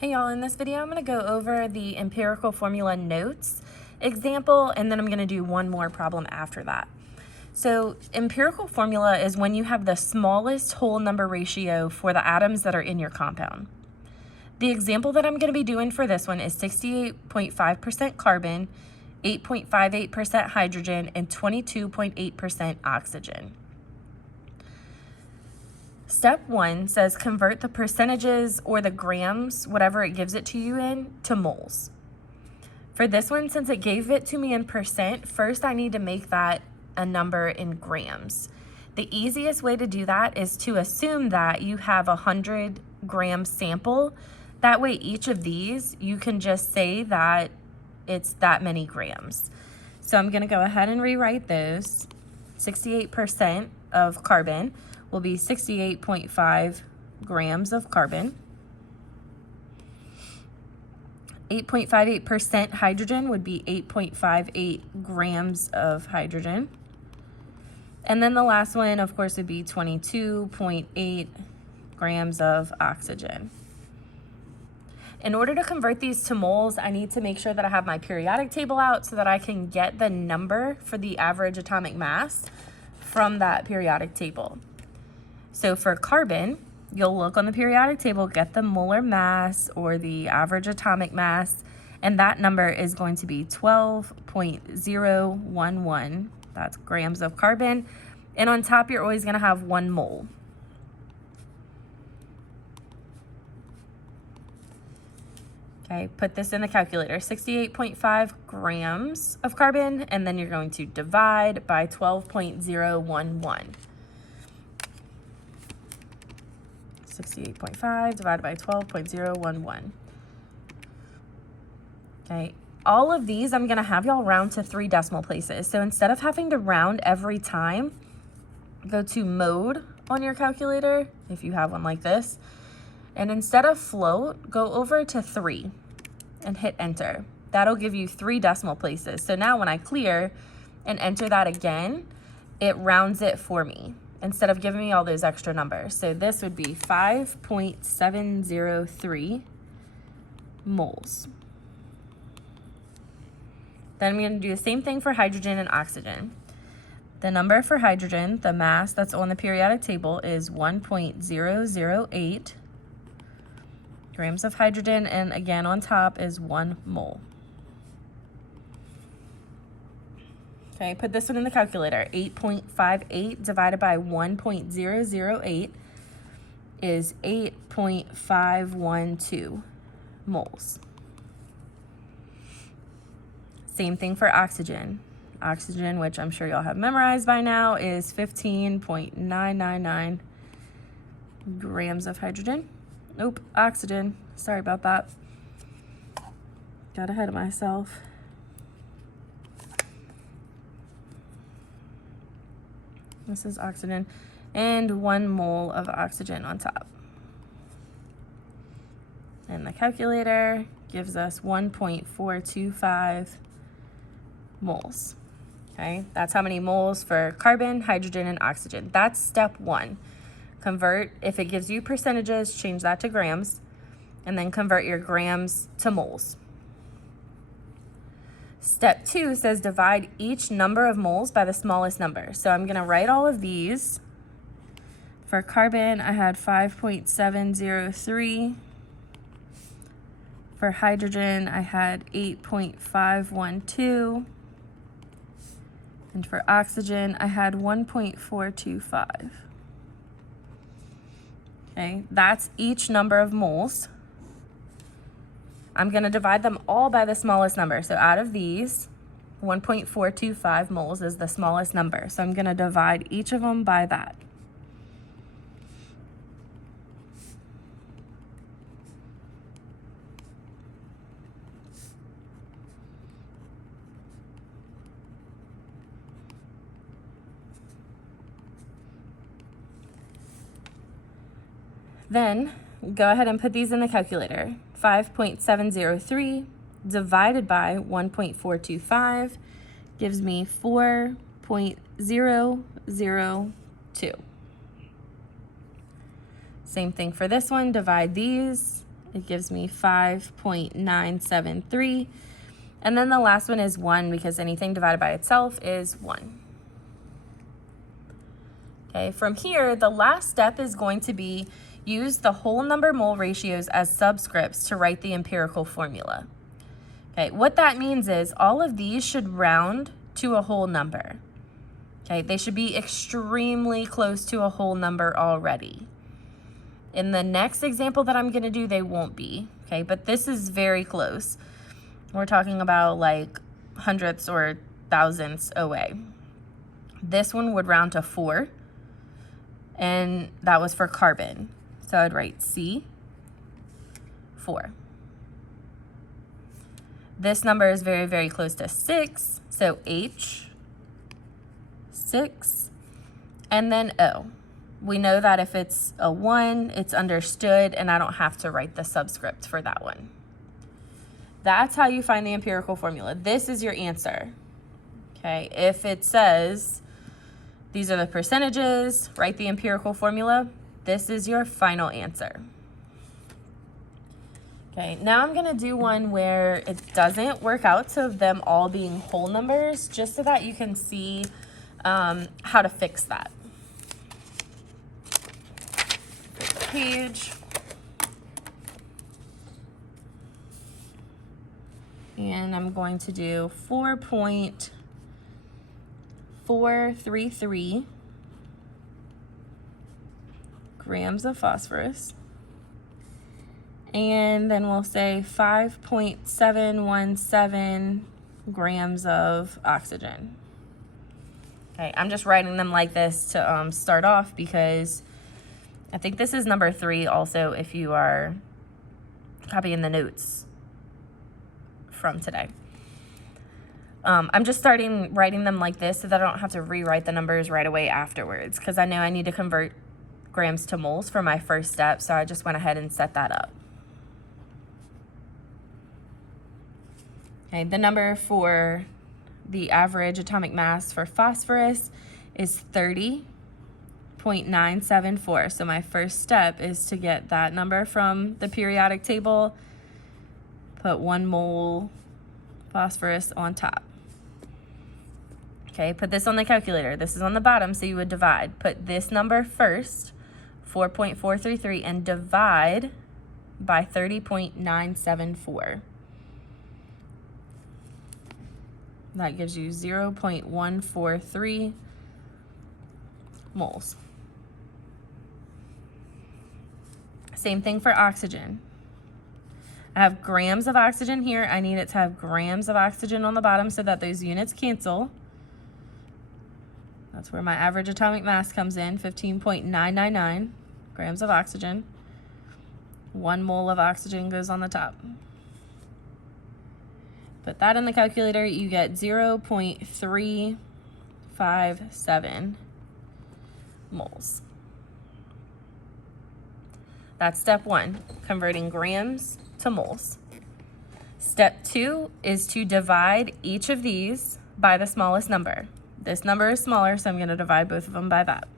Hey y'all, in this video I'm going to go over the empirical formula notes example, and then I'm going to do one more problem after that. So empirical formula is when you have the smallest whole number ratio for the atoms that are in your compound. The example that I'm going to be doing for this one is 68.5% carbon, 8.58% hydrogen, and 22.8% oxygen. Step 1 says convert the percentages or the grams, whatever it gives it to you in, to moles. For this one, since it gave it to me in percent, first I need to make that a number in grams. The easiest way to do that is to assume that you have a 100 gram sample. That way each of these, you can just say that it's that many grams. So I'm going to go ahead and rewrite those. 68% of carbon will be 68.5 grams of carbon. 8.58% hydrogen would be 8.58 grams of hydrogen. And then the last one, of course, would be 22.8 grams of oxygen. In order to convert these to moles, I need to make sure that I have my periodic table out so that I can get the number for the average atomic mass from that periodic table. So for carbon, you'll look on the periodic table, get the molar mass or the average atomic mass, and that number is going to be 12.011. That's grams of carbon. And on top, you're always going to have 1 mole. Okay, put this in the calculator, 68.5 grams of carbon, and then you're going to divide by 12.011. 68.5 divided by 12.011. Okay, all of these I'm gonna have y'all round to 3 decimal places. So instead of having to round every time, go to mode on your calculator, if you have one like this, and instead of float, go over to 3 and hit enter. That'll give you 3 decimal places. So now when I clear and enter that again, it rounds it for me, instead of giving me all those extra numbers. So this would be 5.703 moles. Then I'm going to do the same thing for hydrogen and oxygen. The number for hydrogen, the mass that's on the periodic table, is 1.008 grams of hydrogen, and again on top is 1 mole. Okay, put this one in the calculator. 8.58 divided by 1.008 is 8.512 moles. Same thing for oxygen. Oxygen, which I'm sure y'all have memorized by now, is 15.999 grams of hydrogen. Nope, oxygen. Sorry about that. Got ahead of myself. This is oxygen, and 1 mole of oxygen on top. And the calculator gives us 1.425 moles. Okay, that's how many moles for carbon, hydrogen, and oxygen. That's step 1. Convert, if it gives you percentages, change that to grams, and then convert your grams to moles. Step 2 says divide each number of moles by the smallest number. So I'm going to write all of these. For carbon, I had 5.703. For hydrogen, I had 8.512. And for oxygen, I had 1.425. Okay, that's each number of moles. I'm going to divide them all by the smallest number. So out of these, 1.425 moles is the smallest number. So I'm going to divide each of them by that. Then go ahead and put these in the calculator. 5.703 divided by 1.425 gives me 4.002. Same thing for this one, divide these it gives me 5.973. And then the last one is 1 because anything divided by itself is 1. Okay, from here, the last step is going to be use the whole number mole ratios as subscripts to write the empirical formula. Okay, what that means is all of these should round to a whole number. Okay, they should be extremely close to a whole number already. In the next example that I'm going to do, they won't be. Okay, but this is very close. We're talking about like hundredths or thousandths away. This one would round to 4, and that was for carbon. So I'd write C, 4. This number is very, very close to 6, so H, 6, and then O. We know that if it's a 1, it's understood, and I don't have to write the subscript for that one. That's how you find the empirical formula. This is your answer. Okay, if it says these are the percentages, write the empirical formula, this is your final answer. Okay, now I'm gonna do one where it doesn't work out to them all being whole numbers, just so that you can see how to fix that. Flip the page. And I'm going to do 4.433 grams of phosphorus. And then we'll say 5.717 grams of oxygen. Okay, I'm just writing them like this to start off because I think this is number 3 also if you are copying the notes from today. I'm just writing them like this so that I don't have to rewrite the numbers right away afterwards, because I know I need to convert grams to moles for my first step, so I just went ahead and set that up. Okay, the number for the average atomic mass for phosphorus is 30.974. So my first step is to get that number from the periodic table, put 1 mole phosphorus on top. Okay, put this on the calculator. This is on the bottom, so you would divide. Put this number first, 4.433, and divide by 30.974. That gives you 0.143 moles. Same thing for oxygen. I have grams of oxygen here. I need it to have grams of oxygen on the bottom so that those units cancel. That's where my average atomic mass comes in, 15.999 grams of oxygen. 1 mole of oxygen goes on the top. Put that in the calculator, you get 0.357 moles. That's step 1, converting grams to moles. Step 2 is to divide each of these by the smallest number. This number is smaller, so I'm going to divide both of them by that.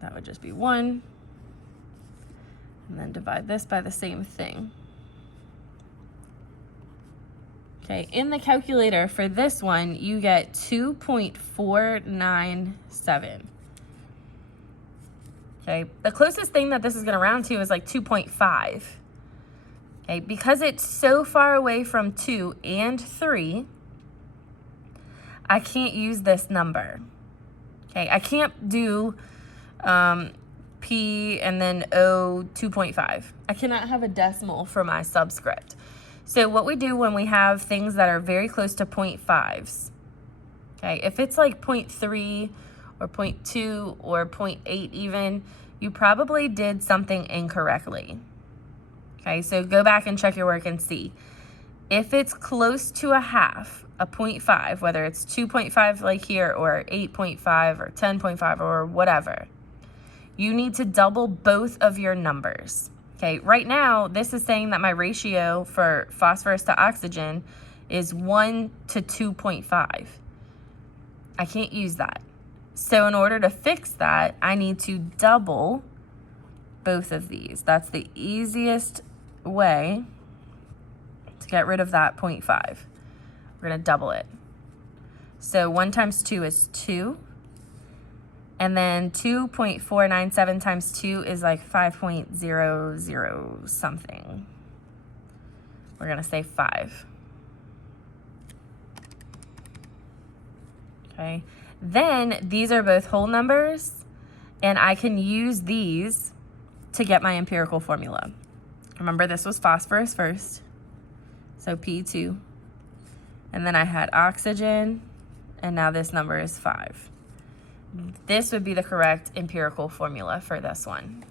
That would just be 1. And then divide this by the same thing. Okay, in the calculator for this one, you get 2.497. Okay, the closest thing that this is going to round to is like 2.5. Okay, because it's so far away from 2 and 3, I can't use this number. Okay, I can't do P and then O 2.5. I cannot have a decimal for my subscript. So what we do when we have things that are very close to 0.5s, okay, if it's like 0.3 or 0.2 or 0.8 even, you probably did something incorrectly. Okay, so go back and check your work and see. If it's close to a half, a 0.5, whether it's 2.5 like here or 8.5 or 10.5 or whatever, you need to double both of your numbers. Okay, right now, this is saying that my ratio for phosphorus to oxygen is 1 to 2.5. I can't use that. So in order to fix that, I need to double both of these. That's the easiest way to get rid of that 0.5. We're going to double it. So 1 times 2 is 2. And then 2.497 times 2 is like 5.00 something. We're going to say 5. Okay. Then these are both whole numbers, and I can use these to get my empirical formula. Remember, this was phosphorus first, so P2. And then I had oxygen, and now this number is 5. This would be the correct empirical formula for this one.